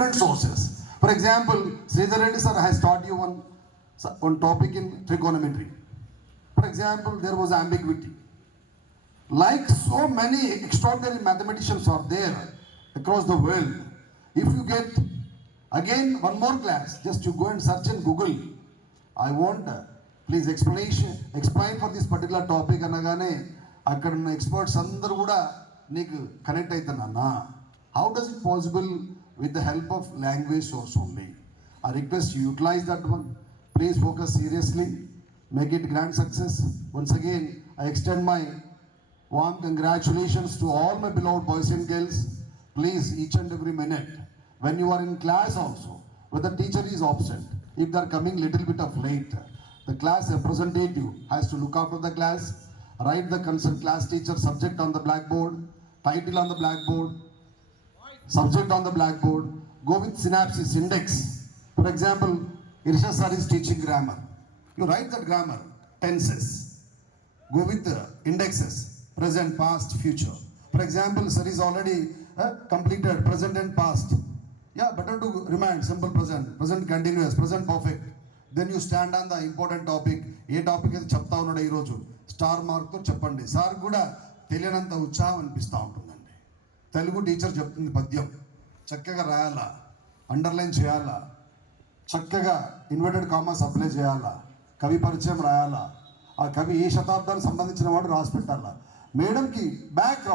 different sources. For example, Sridhar Reddy sir has taught you one topic in trigonometry. For example, there was ambiguity. Like so many extraordinary mathematicians are there across the world. If you get again one more class, just you go and search in Google. I want please explain for this particular topic అనగానే అక్కడ ఉన్న experts అందరూ కూడా నీకు connect అవుతున్నా. How does it possible with the help of language source only? I request you utilize that one. Please focus seriously. Make it grand success. Once again, I extend my warm congratulations to all my beloved boys and girls. Please, each and every minute, when you are in class also, when the teacher is absent, if they are coming little bit of late, the class representative has to look after the class, write the concerned class teacher subject on the blackboard, title on the blackboard, subject on the blackboard, go with synopsis, index. For example, Irsha sir is teaching grammar. You write that grammar, tenses. Go with the indexes, present, past, future. For example, sir is already completed present and past. Yeah, better to remind simple present, present continuous, present perfect. Then you stand on the important topic. A topic అయితే చెప్తా ఉన్నాడు ఈరోజు star మార్క్తో చెప్పండి. Sir కూడా తెలియనంత ఉత్సాహం అనిపిస్తూ ఉంటుందండి. తెలుగు టీచర్ చెప్తుంది పద్యం చక్కగా రాయాలా, అండర్లైన్ చేయాలా, చక్కగా ఇన్వర్టెడ్ కామర్స్ అప్లై చేయాలా, కవి పరిచయం రాయాలా, ఆ కవి ఏ శతాబ్దానికి సంబంధించిన వాడు రాసి పెట్టాలా. మేడంకి బ్యాక్